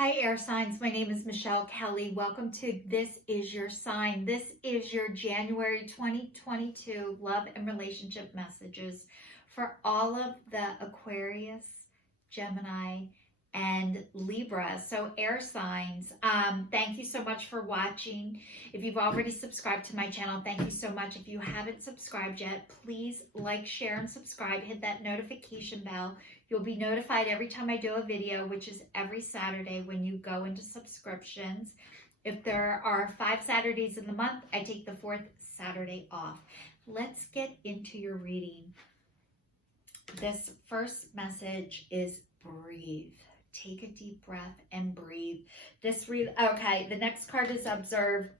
Hi, air signs. My name is Michelle Kelly. Welcome to This Is Your Sign. This is your January 2022 love and relationship messages for all of the Aquarius, Gemini, and Libra. So air signs, thank you so much for watching. If you've already subscribed to my channel, thank you so much. If you haven't subscribed yet, please like, share, and subscribe. Hit that notification bell. You'll be notified every time I do a video, which is every Saturday when you go into subscriptions. If there are 5 Saturdays in the month, I take the 4th Saturday off. Let's get into your reading. This first message is breathe. Take a deep breath and breathe. Okay, the next card is observer,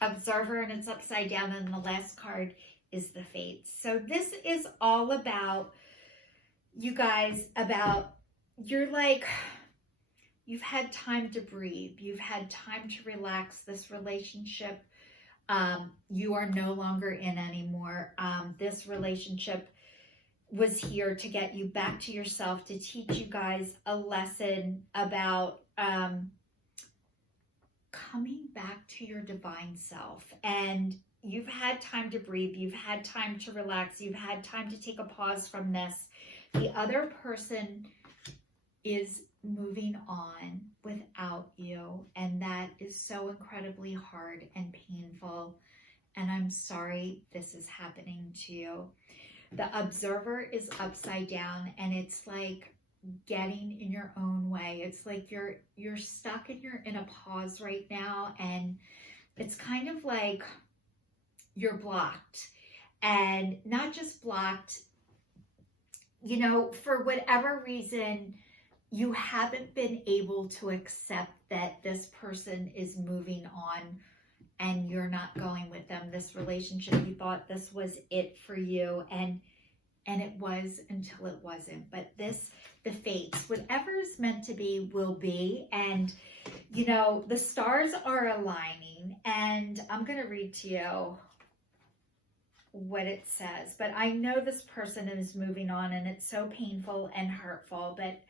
and it's upside down, and the last card is the fates. So this is all about you guys, you've had time to breathe. You've had time to relax. This relationship, you are no longer in anymore. This relationship was here to get you back to yourself, to teach you guys a lesson about coming back to your divine self. And you've had time to breathe. You've had time to relax. You've had time to take a pause from this. The other person is moving on without you, and that is so incredibly hard and painful. And I'm sorry this is happening to you. The observer is upside down, and it's like getting in your own way. It's like you're stuck and you're in a pause right now, and it's kind of like you're blocked, and not just blocked, you know, for whatever reason, you haven't been able to accept that this person is moving on and you're not going with them. This relationship, you thought this was it for you, and it was until it wasn't. But the fates, whatever is meant to be will be. And, you know, the stars are aligning, and I'm going to read to you what it says. But I know this person is moving on, and it's so painful and hurtful. But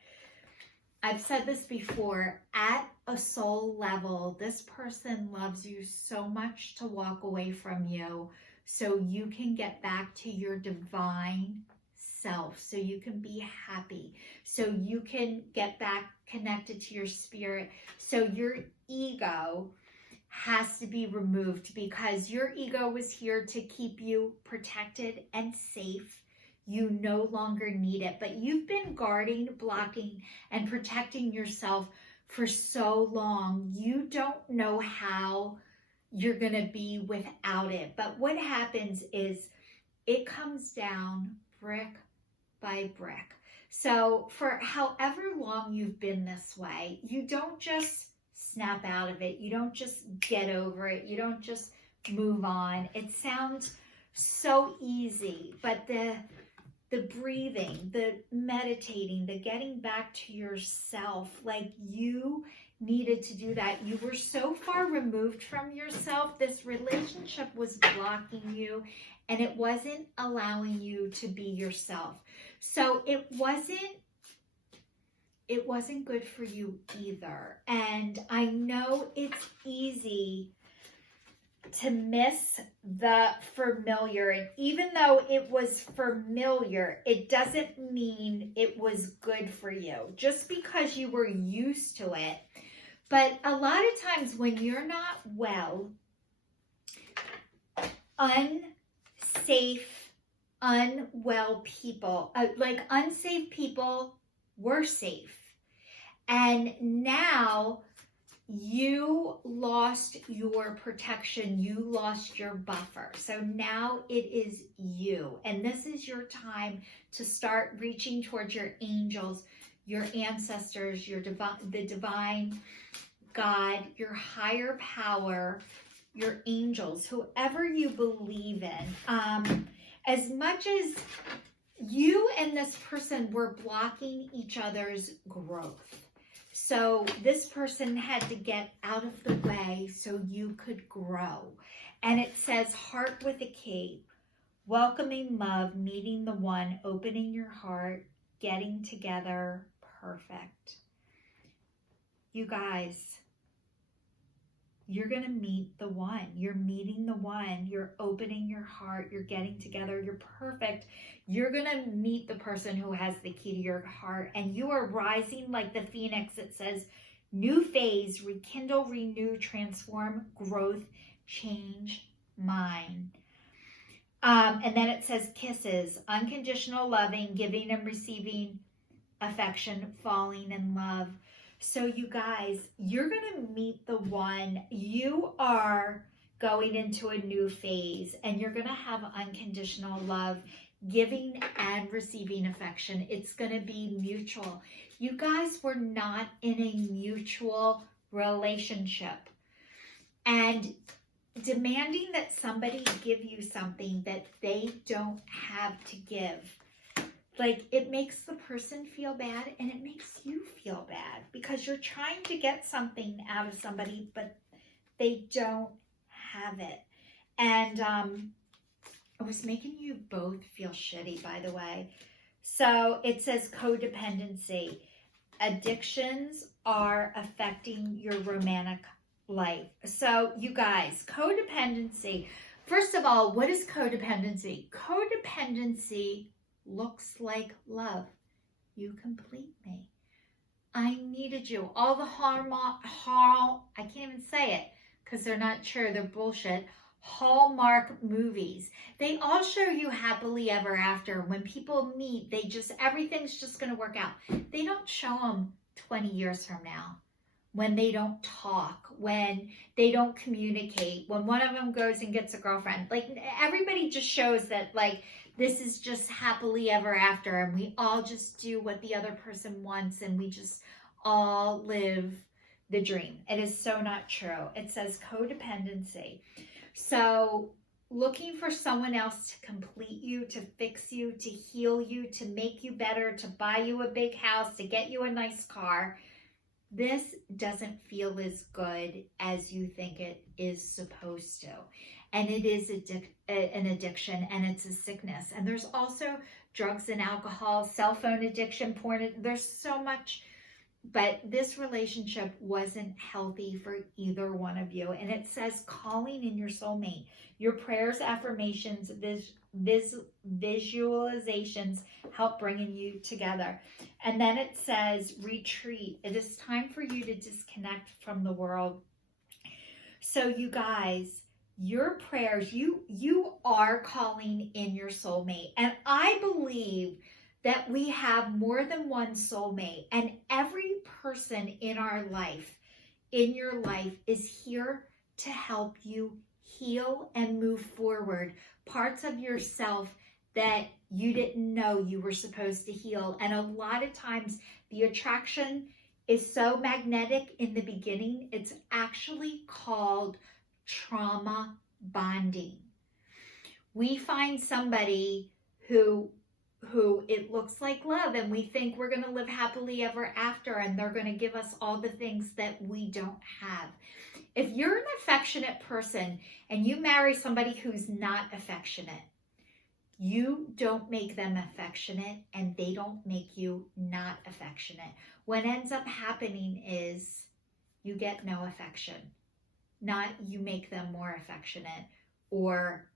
I've said this before, at a soul level, this person loves you so much to walk away from you so you can get back to your divine self, so you can be happy, so you can get back connected to your spirit. So your ego has to be removed, because your ego was here to keep you protected and safe. You no longer need it, but you've been guarding, blocking, and protecting yourself for so long. You don't know how you're going to be without it. But what happens is it comes down brick by brick. So for however long you've been this way, you don't just snap out of it. You don't just get over it. You don't just move on. It sounds so easy, but the breathing, the meditating, the getting back to yourself, like you needed to do that. You were so far removed from yourself. This relationship was blocking you, and it wasn't allowing you to be yourself. So it wasn't good for you either. And I know it's easy to miss the familiar, and even though it was familiar, it doesn't mean it was good for you just because you were used to it. But a lot of times when you're not well, unwell people, unsafe people were safe, and now you lost your protection, you lost your buffer. So now it is you. And this is your time to start reaching towards your angels, your ancestors, the divine God, your higher power, your angels, whoever you believe in. As much as you and this person were blocking each other's growth. So this person had to get out of the way so you could grow. And it says, heart with a cape, welcoming love, meeting the one, opening your heart, getting together, perfect. you guys, you're going to meet the one. You're meeting the one. You're opening your heart. You're getting together. You're perfect. You're going to meet the person who has the key to your heart. And you are rising like the phoenix. It says, new phase, rekindle, renew, transform, growth, change, mine. And then it says kisses, unconditional loving, giving and receiving affection, falling in love. So you guys, you're going to meet the one. You are going into a new phase, and you're going to have unconditional love, giving and receiving affection. It's going to be mutual. You guys were not in a mutual relationship, and demanding that somebody give you something that they don't have to give, like, it makes the person feel bad, and it makes you feel bad because you're trying to get something out of somebody, but they don't have it. And it was making you both feel shitty, by the way. So it says codependency. Addictions are affecting your romantic life. So you guys, codependency. First of all, what is codependency? Codependency looks like love. You complete me. I needed you. All the I can't even say it because they're not true. They're bullshit. Hallmark movies. They all show you happily ever after. When people meet, everything's just going to work out. They don't show them 20 years from now, when they don't talk, when they don't communicate, when one of them goes and gets a girlfriend. Like, everybody just shows that, like, this is just happily ever after, and we all just do what the other person wants, and we just all live the dream. It is so not true. It says codependency. So looking for someone else to complete you, to fix you, to heal you, to make you better, to buy you a big house, to get you a nice car, this doesn't feel as good as you think it is supposed to. And it is an addiction, and it's a sickness. And there's also drugs and alcohol, cell phone addiction, porn. There's so much, but this relationship wasn't healthy for either one of you. And it says calling in your soulmate. Your prayers, affirmations, visualizations help bringing you together. And then it says retreat. It is time for you to disconnect from the world. So you guys, your prayers, you are calling in your soulmate. And I believe that we have more than one soulmate, and every person in our life, in your life, is here to help you heal and move forward parts of yourself that you didn't know you were supposed to heal. And a lot of times the attraction is so magnetic in the beginning, it's actually called trauma bonding. We find somebody who it looks like love, and we think we're going to live happily ever after, and they're going to give us all the things that we don't have. If you're an affectionate person and you marry somebody who's not affectionate, you don't make them affectionate, and they don't make you not affectionate. What ends up happening is you get no affection, not you make them more affectionate, or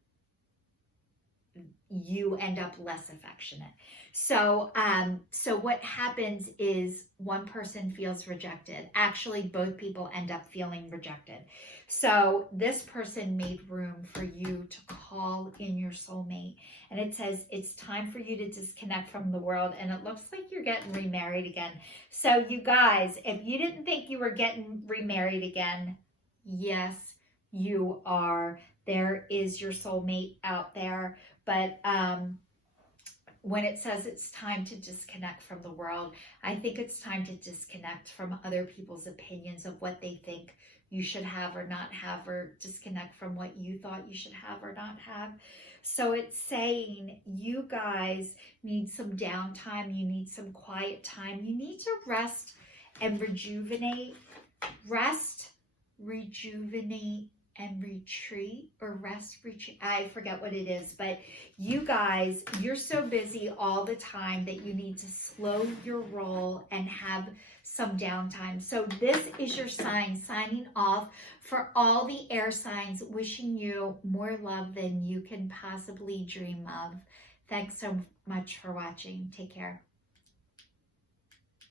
you end up less affectionate. So what happens is one person feels rejected. Actually, both people end up feeling rejected. So this person made room for you to call in your soulmate. And it says it's time for you to disconnect from the world. And it looks like you're getting remarried again. So you guys, if you didn't think you were getting remarried again, yes, you are. There is your soulmate out there. But when it says it's time to disconnect from the world, I think it's time to disconnect from other people's opinions of what they think you should have or not have, or disconnect from what you thought you should have or not have. So it's saying you guys need some downtime. You need some quiet time. You need to rest and rejuvenate. Rest, rejuvenate, and retreat or rest, retreat. I forget what it is, but you guys, you're so busy all the time that you need to slow your roll and have some downtime. So this is your sign signing off for all the air signs, wishing you more love than you can possibly dream of. Thanks so much for watching. Take care.